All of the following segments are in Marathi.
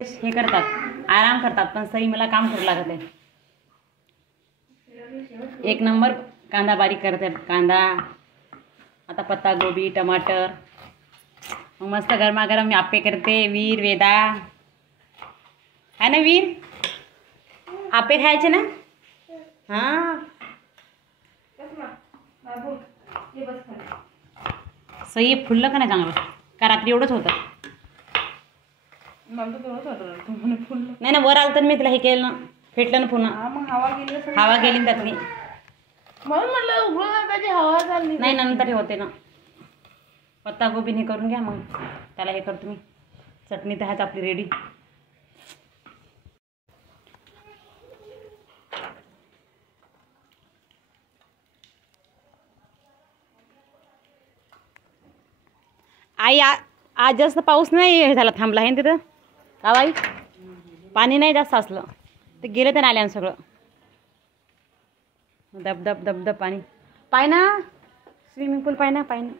हे करतात, आराम करतात, पण सई मला काम करू लागत आहे. एक नंबर कांदा बारीक करते. कांदा, आता पत्ता गोबी, टमाटर. मग मस्त गरमागरम आप्पे करते. वीर, वेदा है ना वीर? आप्पे खायचे ना? हां. सई फुललं का नाही चांगलं? का रात्री एवढंच होतं? नाही ना, वर आलं तर मी तिला हे केलं ना, फेटलं ना पुन्हा. मग हवा गेली त्यातली, म्हणून म्हटलं उघडून त्याची हवा चालली नाही. नंतर हे होते ना. पत्ता गोबीने करून घ्या, मग त्याला हे करतो मी. चटणी तर ह्याच आपली रेडी. आई आज जास्त पाऊस नाही हे झाला, थांबला आहे ना तिथं का बाई? पाणी नाही जास्त असलं ते गेलं तर नाल्यानं सगळं. दब दब दब दब पाणी. पाय ना, स्विमिंग पूल पाय ना, पाय ना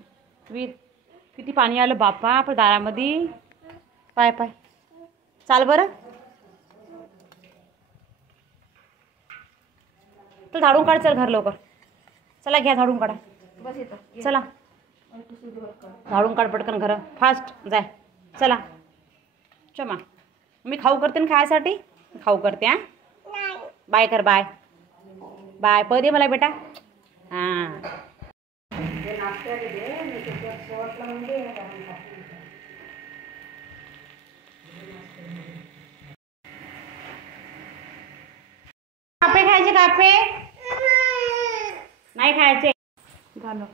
वीर, किती पाणी आलं बापा आपण दारामध्ये. पाय पाय, चाल बरं. तू झाडून काढ, चल घर लवकर. चला घ्या झाडून काढा, बस येतं. चला झाडून काढ पटकन घर, फास्ट जाय. चला चमा, मी खाऊ करते ना खायसाठी. खाऊ करते. हां बाय कर, बाय बाय. पळ दे मला बेटा. हां कापे खायचे? कापे नाही खायचे. झालं.